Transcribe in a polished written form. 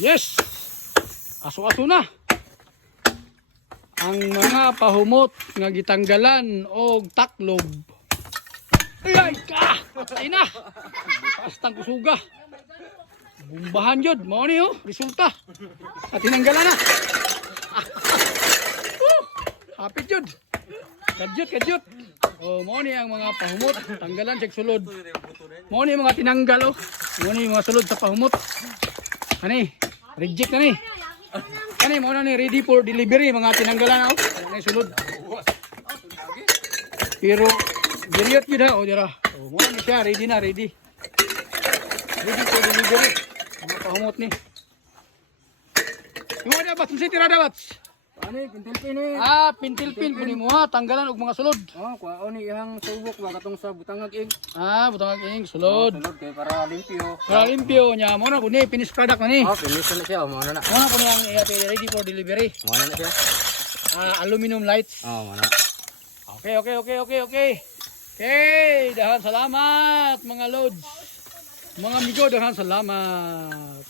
Yes! Aso-aso na. Ang mga pahumot nga gitanggalan og taklob. Ay ka! Patay na! Pastang kusuga. Bumbahan yun. Mao ni oh. Resulta. At tinanggalan na. Hapit yun. Kadyot. Oh, mao ni ang mga pahumot. Tanggalan sa sulod. Mao ni mga tinanggal oh. Mao ni mga sulod sa pahumot. Kani, reject na ni. Kani mo na ni ready for delivery mga tinanggalan oh. Kani sulod. Pero diriot yun ha, o dira. O mo na siya, ready na, ready. Ready for delivery. Mga pahumot ni. Yung mga dapat, saan tira dapat? Ano pintil-pin eh. Ah, pintil-pin, kunin mo ha, tanggalan og mga sulod. Oh, kuha ni ihang subok ba katong sa butangag ig. Ah, butang ing sulod. Sulod kay para limpyo. Para limpyo niya, mo na kunin, finished product na ni. Oh, finish na siya. Mo na. Mo na kunin ang ready for delivery. Mo na siya. Ah, aluminum lights. Oh, mo na. Okay. Okay, dahan salamat mga loads. Mga amigo, dahan salamat.